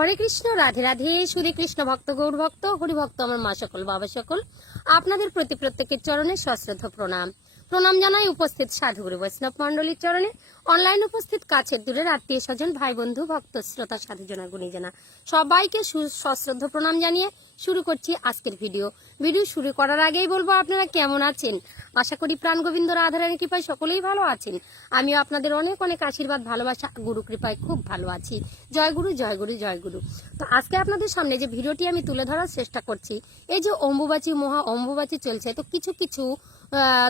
হরে কৃষ্ণ, রাধে রাধে। সুধী কৃষ্ণ ভক্ত, গৌর ভক্ত, হরি ভক্ত, আমার মা সকল, বাবা সকল, আপনাদের প্রতি প্রত্যেকের চরণে সশ্রদ্ধ প্রণাম। প্রণাম জানাই উপস্থিত সাধুগুরু বৈষ্ণব মন্ডলীর চরণে, অনলাইন উপস্থিত কাছের দূরের আত্মীয় স্বজন, ভাই বন্ধু, ভক্ত শ্রোতা, সাধুজনা, গুণীজনা, সবাইকে সশ্রদ্ধ প্রণাম জানিয়ে শুরু করছি আজকের ভিডিও শুরু করার আগেই বলবো, আপনারা কেমন আছেন? আশা করি প্রাণ গোবিন্দ রাধারানীর কৃপায় সকলেই ভালো আছেন। আমিও আপনাদের অনেক অনেক আশীর্বাদ, ভালোবাসা, গুরু কৃপায় খুব ভালো আছি। জয় গুরু, জয় গুরু, জয় গুরু। তো আজকে আপনাদের সামনে যে ভিডিওটি আমি তুলে ধরার চেষ্টা করছি, এই যে অম্বুবাচী, মহা অম্বুবাচী চলছে, তো কিছু কিছু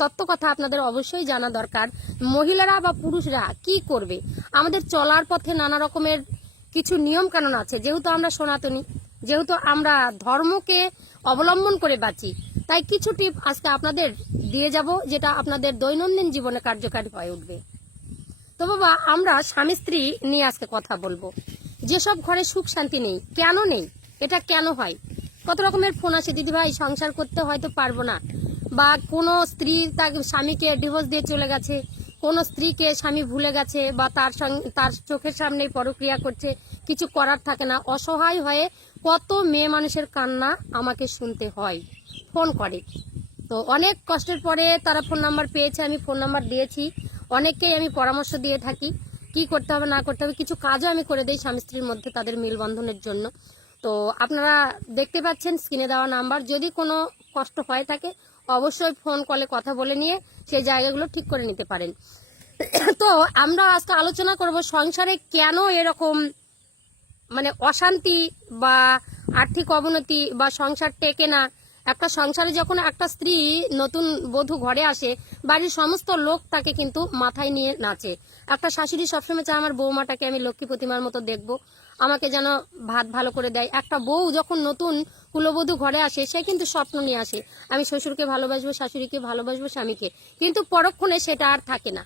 তত্ত্ব কথা আপনাদের অবশ্যই জানা দরকার। মহিলারা বা পুরুষরা কি করবে, আমাদের চলার পথে নানা রকমের কিছু নিয়ম কানুন আছে। যেহেতু আমরা সনাতনী, যেহেতু আমরা ধর্মকে অবলম্বন করে বাঁচি, তাই কিছু টিপ আজকে আপনাদের দিয়ে যাব, যেটা আপনাদের দৈনন্দিন জীবনে কার্যকারী হয়ে উঠবে। তো বাবা, আমরা স্বামী স্ত্রী নিয়ে আজকে কথা বলবো। যেসব ঘরে সুখ শান্তি নেই, কেন নেই, এটা কেন হয়? কত রকমের ফোন আসে, দিদি ভাই সংসার করতে হয়তো পারবো না, বা কোনো স্ত্রী তার স্বামীকে ডিভোর্স দিয়ে চলে গেছে, কোনো স্ত্রীকে স্বামী ভুলে গেছে, বা তার চোখের সামনেই পরক্রিয়া করছে, কিছু করার থাকে না, অসহায় হয়ে কত মেয়ে মানুষের কান্না আমাকে শুনতে হয়, ফোন করে। তো অনেক কষ্টের পরে তারা ফোন নাম্বার পেয়েছে, আমি ফোন নাম্বার দিয়েছি, অনেককেই আমি পরামর্শ দিয়ে থাকি কি করতে হবে না করতে হবে। কিছু কাজও আমি করে দিই স্বামী স্ত্রীর মধ্যে তাদের মেলবন্ধনের জন্য। তো আপনারা দেখতে পাচ্ছেন স্ক্রিনে দেওয়া নাম্বার, যদি কোনো কষ্ট হয়ে থাকে অবশ্যই ফোন কলে কথা বলে নিয়ে সেই জায়গাগুলো ঠিক করে নিতে পারেন। তো আমরা আজকে আলোচনা করব সংসারে কেন এরকম মানে অশান্তি বা আর্থিক অবনতি বা সংসার টেকে না। একটা সংসারে যখন একটা স্ত্রী নতুন বধূ ঘরে আসে, বাড়ির সমস্ত লোক তাকে কিন্তু মাথায় নিয়ে নাচে। একটা শাশুড়ি সবসময় চায় আমার বৌমাটাকে আমি লক্ষ্মী প্রতিমার মতো দেখবো, আমাকে যেন ভাত ভালো করে দেয়। একটা বউ যখন নতুন কুলবধূ ঘরে আসে, সে কিন্তু স্বপ্ন নিয়ে আসে, আমি শ্বশুরকে ভালোবাসবো, শাশুড়িকে ভালোবাসবো, স্বামীকে। কিন্তু পরক্ষণে সেটা আর থাকে না,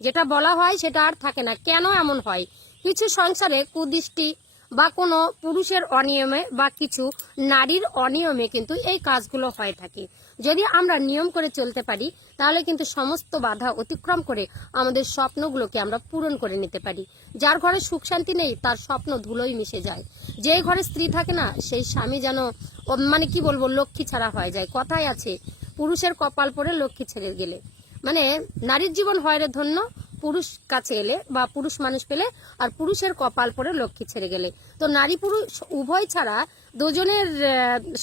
যেটা বলা হয় সেটা আর থাকে না। কেন এমন হয়? কিছু সংসারে কুদৃষ্টি বা কোনো পুরুষের অনিয়মে বা কিছু নারীর অনিয়মে কিন্তু এই কাজগুলো হয়ে থাকে। যদি আমরা নিয়ম করে চলতে পারি, তাহলে কিন্তু সমস্ত বাধা অতিক্রম করে আমাদের স্বপ্নগুলোকে আমরা পূরণ করে নিতে পারি। যার ঘরে সুখ শান্তি নেই, তার স্বপ্ন ধুলোই মিশে যায়। যে ঘরে স্ত্রী থাকে না, সেই স্বামী যেন মানে কি বলবো, লক্ষ্মী ছাড়া হয়ে যায়। কথায় আছে, পুরুষের কপাল পরে লক্ষ্মী ছেড়ে গেলে, মানে নারীর জীবন হয় রে ধন্য পুরুষ কাছে এলে বা পুরুষ মানুষ পেলে, আর পুরুষের কপাল পরে লক্ষ্মী ছেড়ে গেলে। তো নারী পুরুষ উভয় ছাড়া, দুজনের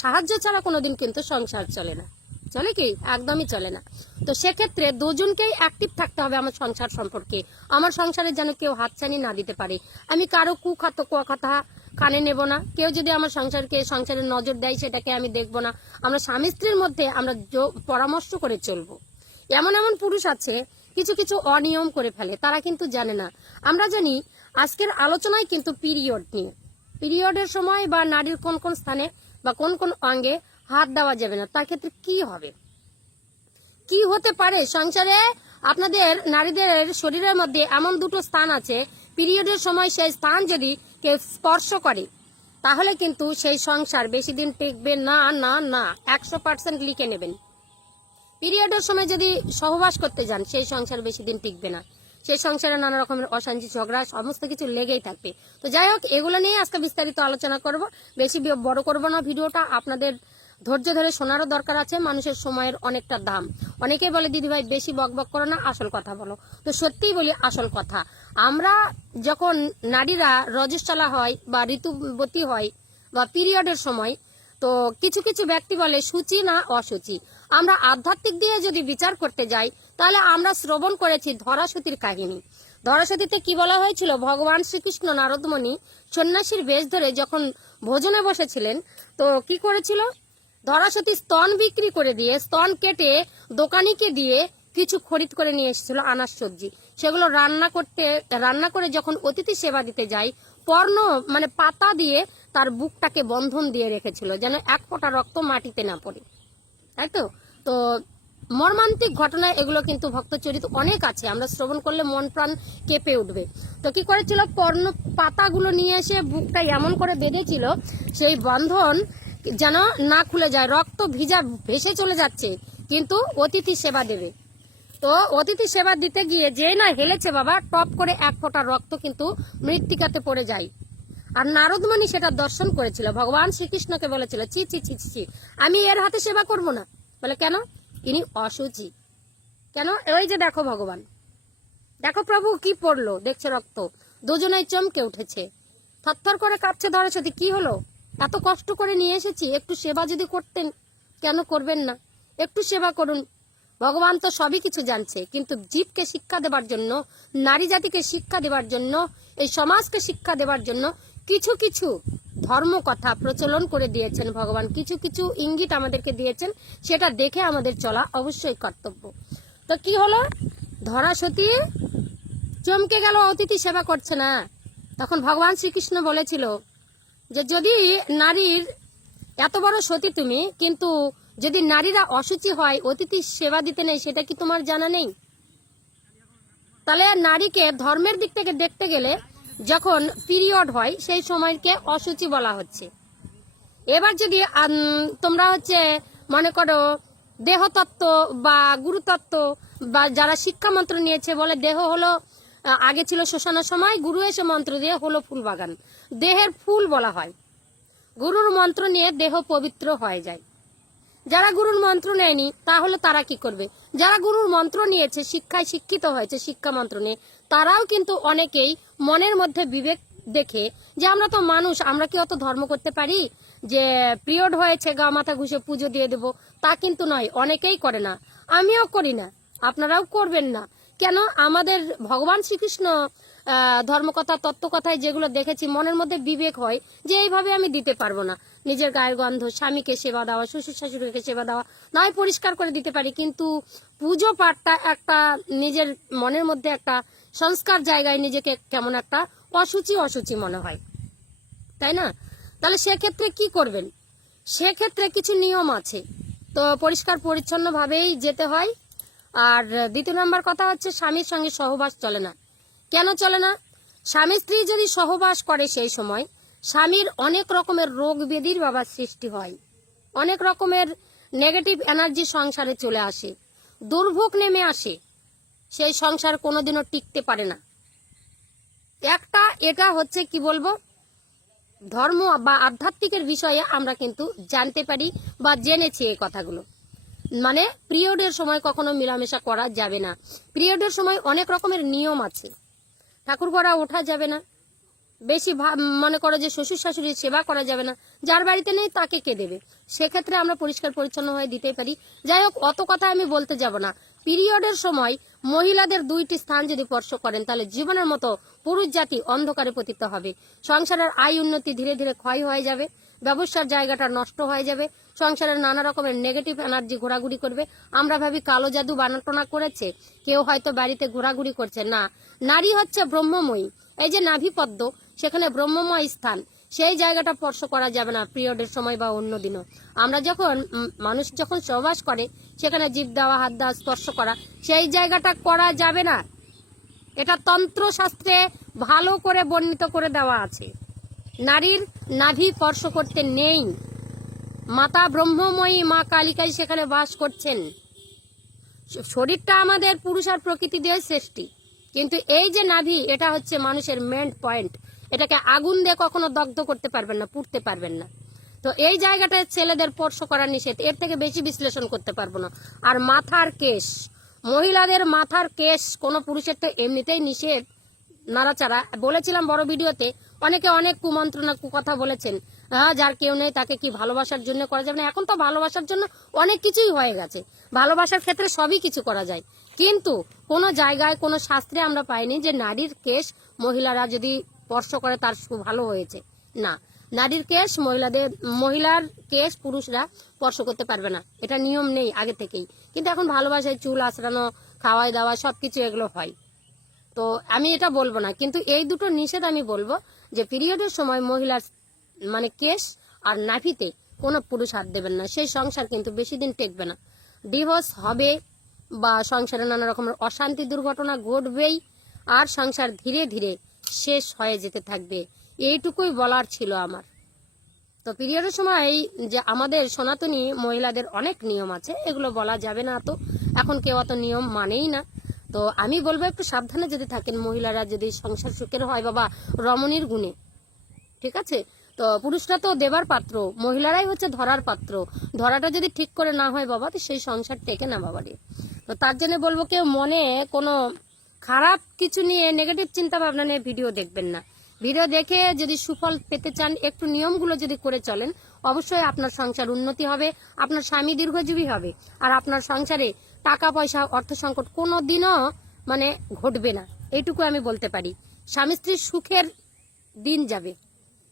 সাহায্য ছাড়া কোনোদিন কিন্তু সংসার চলে না। চলে কি? একদমই চলে না। তো সেক্ষেত্রে দুজনকেই অ্যাক্টিভ থাকতে হবে আমার সংসার সম্পর্কে। আমার সংসারে যেন কেউ হাতছানি না দিতে পারে। আমি কারো কথা কানে নেব না। কেউ যদি আমার সংসারের নজর দেয়, সেটাকে আমি দেখব না। আমরা স্বামী স্ত্রীর মধ্যে আমরা পরামর্শ করে চলবো। এমন এমন পুরুষ আছে কিছু কিছু অনিয়ম করে ফেলে, তারা কিন্তু জানে না। আমরা জানি আজকের আলোচনায় কিন্তু পিরিয়ড নিয়ে, পিরিয়ডের সময় বা নারীর কোন কোন স্থানে বা কোন কোন অঙ্গে হাত দেওয়া যাবে না, তার ক্ষেত্রে কি হবে, কি হতে পারে সংসারে। আপনাদের নারীদের শরীরের মধ্যে এমন দুটো স্থান আছে, পিরিয়ডের সময় সেই স্থান যদি কেউ স্পর্শ করে, তাহলে কিন্তু সেই সংসার বেশি দিন টিকবে না। না না, 100% লিখে নেবেন। পিরিয়ডের সময় যদি সহবাস করতে যান, সেই সংসার বেশি দিন টিকবে না। সেই সংসারে নানা রকমের অশান্তি, ঝগড়া, সমস্ত কিছু লেগেই থাকবে। তো যাই হোক, এগুলো নিয়ে আজকে বিস্তারিত আলোচনা করব। বেশি বড় করব না ভিডিওটা, আপনাদের ধৈর্য ধরে শোনারও দরকার আছে। মানুষের সময়ের অনেকটা দাম। অনেকেই বলে দিদি ভাই বেশি বকবক করো না, আসল কথা বলো। তো সত্যিই বলি আসল কথা। আমরা যখন নারীরা রজস্বলা হয় বা ঋতুবতী হয় বা পিরিয়ডের সময়, তো কিছু কিছু ব্যক্তি বলে সূচি না অসুচি। আমরা আধ্যাত্মিক দিয়ে যদি বিচার করতে যাই, তাহলে আমরা শ্রবণ করেছি ধরাসতীর কাহিনী। ধরাসতীতে কি বলা হয়েছিল, ভগবান শ্রীকৃষ্ণ নারদমণি সন্ন্যাসীর বেশ ধরে যখন ভোজনে বসেছিলেন, তো কি করেছিল, ধরাসতী স্তন বিক্রি করে দিয়ে, স্তন কেটে দোকানিকে দিয়ে কিছু খরিদ করে নিয়ে এসেছিল আনাজ সবজি। সেগুলো রান্না করে যখন অতিথি সেবা দিতে যায়, পর্ণ মানে পাতা দিয়ে তার বুকটাকে বন্ধন দিয়ে রেখেছিল, যেন এক ফোঁটা রক্ত মাটিতে না পড়ে। তাই তো। তো মর্মান্তিক ঘটনা এগুলো কিন্তু ভক্তচরিত অনেক আছে, আমরা শ্রবণ করলে মন প্রাণ কেঁপে উঠবে। তো কি করেছিল, পর্ণ পাতাগুলো নিয়ে এসে বুকটা এমন করে বেঁধেছিল, সেই বন্ধন যেন না খুলে যায়, রক্ত ভিজা ভেসে চলে যাচ্ছে, কিন্তু অতিথি সেবা দেবে। তো অতিথি সেবা দিতে গিয়ে যে না হেলেছে বাবা, টপ করে এক ফোঁটা রক্ত কিন্তু মৃত্তিকাতে পড়ে যায়। আর নারদমণি সেটা দর্শন করেছিল, ভগবান শ্রীকৃষ্ণকে বলেছিল ছি ছি ছি ছি, আমি এর হাতে সেবা করব না। বলে কেন? ইনি অশুচি। কেন? ওই যে দেখো ভগবান, দেখো প্রভু কি পড়লো, দেখছে রক্ত, দুজনেই চমকে উঠেছে, থরথর করে কাঁপছে ধরাসতি। কি হলো? এত কষ্ট করে নিয়ে এসেছি, একটু সেবা যদি করতেন। কেন করবেন না? একটু সেবা করুন। ভগবান তো সবই কিছু জানছে, কিন্তু জীবকে শিক্ষা দেবার জন্য, নারী জাতিকে শিক্ষা দেবার জন্য, এই সমাজকে শিক্ষা দেবার জন্য কিছু কিছু ধর্ম কথা প্রচলন করে দিয়েছেন ভগবান, কিছু কিছু ইঙ্গিত আমাদেরকে দিয়েছেন, সেটা দেখে আমাদের চলা অবশ্যই কর্তব্য। তো কি হলো? ধরাসতী চমকে গেল, অতিথি সেবা করছে না। তখন ভগবান শ্রীকৃষ্ণ বলেছিল যে যদি নারীর এত বড় সতী তুমি, কিন্তু যদি নারীরা অসুচি হয়, অতিথি সেবা দিতে নেই, সেটা কি তোমার জানা নেই? তাহলে নারীকে ধর্মের দিক থেকে দেখতে গেলে যখন পিরিয়ড হয় সেই সময়কে অসুচি বলা হচ্ছে। এবার যদি তোমরা মনে করো দেহতত্ত্ব বা গুরুতত্ত্ব বা যারা শিক্ষা মন্ত্র নিয়েছে, বলে দেহ হলো আগে ছিল শ্মশানের সময়, গুরু এসে মন্ত্র দিয়ে হলো ফুল বাগান, দেহের ফুল বলা হয়। গুরুর মন্ত্র নিয়ে দেহ পবিত্র হয়ে যায়। যারা গুরুর মন্ত্র নেয়নি তাহলে তারা কি করবে? যারা গুরুর মন্ত্র নিয়েছে, শিক্ষায় শিক্ষিত হয়েছে, শিক্ষা মন্ত্র নিয়ে, তারাও কিন্তু অনেকেই মনের মধ্যে বিবেক দেখে যে আমরা তো মানুষ, আমরা কি অত ধর্ম করতে পারি যে পিরিয়ড হয়েছে গা মাথা ঘুষে পুজো দিয়ে দেব? তা কিন্তু নয়, অনেকেই করে না, আমিও করি না, আপনারাও করবেন না। কেন? আমাদের ভগবান শ্রীকৃষ্ণ ধর্মকথা তত্ত্বকথায় যেগুলো দেখেছি, মনের মধ্যে বিবেক হয় যে এইভাবে আমি দিতে পারবো না। নিজের গায়ের গন্ধ, স্বামীকে সেবা দেওয়া, শ্বশুর শাশুড়িকে সেবা দেওয়া নয় পরিষ্কার করে দিতে পারি, কিন্তু পুজো পাঠটা একটা নিজের মনের মধ্যে একটা সংস্কার জায়গায় নিজেকে কেমন একটা অসুচি অসুচি মনে হয়, তাই না? তাহলে সেক্ষেত্রে কি করবেন? সেক্ষেত্রে কিছু নিয়ম আছে, তো পরিষ্কার পরিচ্ছন্ন ভাবেই যেতে হয়। আর দ্বিতীয় নম্বর কথা হচ্ছে, স্বামীর সঙ্গে সহবাস চলে না। কেন চলে না? স্বামী স্ত্রী যদি সহবাস করে সেই সময় স্বামীর অনেক রকমের রোগ ব্যাধির বাবার সৃষ্টি হয়, অনেক রকমের নেগেটিভ এনার্জি সংসারে চলে আসে, দুর্ভোগ নেমে আসে, সেই সংসার কোনোদিনও টিকতে পারে না। এটা হচ্ছে কি বলবো, ধর্ম বা আধ্যাত্মিকের বিষয়ে আমরা কিন্তু জানতে পারি বা জেনেছি এই কথাগুলো। মানে পিরিয়ডের সময় কখনো মেলামেশা করা যাবে না, পিরিয়ডের সময় অনেক রকমের নিয়ম আছে, ঠাকুর ঘোড়া ওঠা যাবে না, বেশি মনে করো যে শ্বশুর শাশুড়ির সেবা করা যাবে না, যার বাড়িতে নেই তাকে কে দেবে? সেক্ষেত্রে আমরা পরিষ্কার পরিচ্ছন্ন হয়ে দিতেই পারি। যাই হোক, অত কথা আমি বলতে যাব না। পিরিয়ডের সময় মহিলাদের দুইটি স্থান যদি স্পর্শ করেন, তাহলে জীবনের মতো পুরুষ জাতি অন্ধকারে পতিত হবে, সংসারের আয় উন্নতি ধীরে ধীরে ক্ষয় হয়ে যাবে, ব্যবসার জায়গাটা নষ্ট হয়ে যাবে, সংসারের নানা রকমের নেগেটিভ এনার্জি ঘোরাঘুরি করবে। আমরা ভাবি কালো জাদু বানাটোনা করেছে, কেউ হয়তো বাড়িতে ঘোরাঘুরি করছে না। নারী হচ্ছে ব্রহ্মময়ী, এই যে নাভি পদ্ম, সেখানে ব্রহ্মময় স্থান, সেই জায়গাটা স্পর্শ করা যাবে না পিরিয়ডের সময় বা অন্য দিনও। আমরা যখন মানুষ যখন সহবাস করে, সেখানে জিভ দেওয়া, হাত দেওয়া, স্পর্শ করা, সেই জায়গাটা করা যাবে না। এটা তন্ত্র শাস্ত্রে ভালো করে বর্ণিত করে দেওয়া আছে, নারীর নাভি স্পর্শ করতে নেই। মাতা ব্রহ্মময়ী মা কালিকাই সেখানে বাস করছেন। শরীরটা আমাদের পুরুষ আর প্রকৃতি দিয়ে সৃষ্টি, কিন্তু এই যে নাভি, এটা হচ্ছে মানুষের মেন পয়েন্ট। এটাকে আগুন দিয়ে কখনো দগ্ধ করতে পারবেন না, পুড়তে পারবেন না। তো এই জায়গাটায় ছেলেদের স্পর্শ করা নিষেধ, এর থেকে বেশি বিশ্লেষণ করতে পারবো না। আর মাথার কেশ, মহিলাদের মাথার কেশ কোনো পুরুষের তো এমনিতেই নিষেধ, নাড়াচাড়া। বলেছিলাম বড় ভিডিওতে, অনেকে অনেক কুমন্ত্রণা কুকথা বলেছেন, হ্যাঁ যার কেউ নেই তাকে কি ভালোবাসার জন্য করা যাবে না? এখন তো ভালোবাসার জন্য অনেক কিছুই হয়ে গেছে, ভালোবাসার ক্ষেত্রে সবই কিছু করা যায়, কিন্তু কোনো জায়গায় কোনো শাস্ত্রে আমরা পাইনি যে নারীর কেশ মহিলারা যদি স্পর্শ করে তার ভালো হয়েছে। না, নারীর কেশ মহিলার কেশ পুরুষরা স্পর্শ করতে পারবে না, এটা নিয়ম নেই আগে থেকেই। কিন্তু এখন ভালোবাসায় চুল আঁচড়ানো, খাওয়াই দাওয়া সবকিছু এগুলো হয়। তো আমি এটা বলবো না, কিন্তু এই দুটো নিষেধ আমি বলবো যে পিরিয়ডের সময় মহিলার মানে কেশ আর নাভিতে কোনো পুরুষ হাত দেবেন না, সেই সংসার কিন্তু বেশি দিন টেকবে না, ডিভোর্স হবে বা সংসারে নানা রকমের অশান্তি দুর্ঘটনা ঘটবেই, আর সংসার ধীরে ধীরে শেষ হয়ে যেতে থাকবে। এইটুকুই বলার ছিল আমার। তো পিরিয়ডের সময় যে আমাদের সনাতনী মহিলাদের অনেক নিয়ম আছে, এগুলো বলা যাবে না, তো এখন কেউ অত নিয়ম মানেই না। তো আমি বলবো একটু সাবধানে যদি থাকেন মহিলারা, যদি সংসার সুখের হয় বাবা রমণীর গুণে, ঠিক আছে? তো পুরুষরা তো দেবার পাত্র, মহিলারাই হচ্ছে ধরার পাত্র। ধরাটা যদি ঠিক করে না হয় বাবা, তো সেই সংসার টেকে না বাবারে। তো তার জন্য বলবো, কেউ মনে কোনো খারাপ কিছু নিয়ে, নেগেটিভ চিন্তা ভাবনা নিয়ে ভিডিও দেখবেন না। ভিডিও দেখে যদি সুফল পেতে চান, একটু নিয়মগুলো যদি করে চলেন, অবশ্যই আপনার সংসার উন্নতি হবে, আপনার স্বামী দীর্ঘজীবী হবে, আর আপনার সংসারে টাকা পয়সা অর্থ সংকট কোনোদিনও মানে ঘটবে না। এইটুকু আমি বলতে পারি। স্বামী স্ত্রীর সুখের দিন যাবে,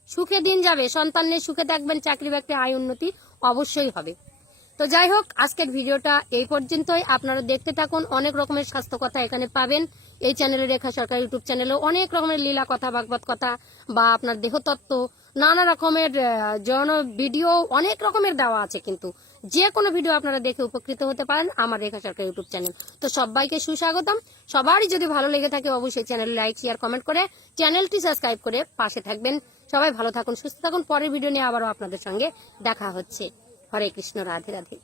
সুখে দিন যাবে, সন্তান নিয়ে সুখে থাকবেন, চাকরি বাকরি আয় উন্নতি অবশ্যই হবে। তো যাই হোক, আজকের ভিডিওটা এই পর্যন্তই। আপনারা দেখতে থাকুন, অনেক রকমের স্বাস্থ্য কথা এখানে পাবেন। এই চ্যানেলে, রেখা সরকার ইউটিউব চ্যানেলে অনেক রকমের লীলা কথা, ভাগবত কথা, বা আপনার দেহতত্ত্ব, নানা রকমের যৌন ভিডিও অনেক রকমের দেওয়া আছে। কিন্তু যে কোনো ভিডিও আপনারা দেখে উপকৃত হতে পারেন আমার রেখা সরকার ইউটিউব চ্যানেল। তো সবাইকে সুস্বাগতম। সবারই যদি ভালো লেগে থাকে অবশ্যই চ্যানেল লাইক, শেয়ার, কমেন্ট করে চ্যানেলটি সাবস্ক্রাইব করে পাশে থাকবেন। সবাই ভালো থাকুন, সুস্থ থাকুন। পরের ভিডিও নিয়ে আবারও আপনাদের সঙ্গে দেখা হচ্ছে। হরে কৃষ্ণ, রাধে রাধে।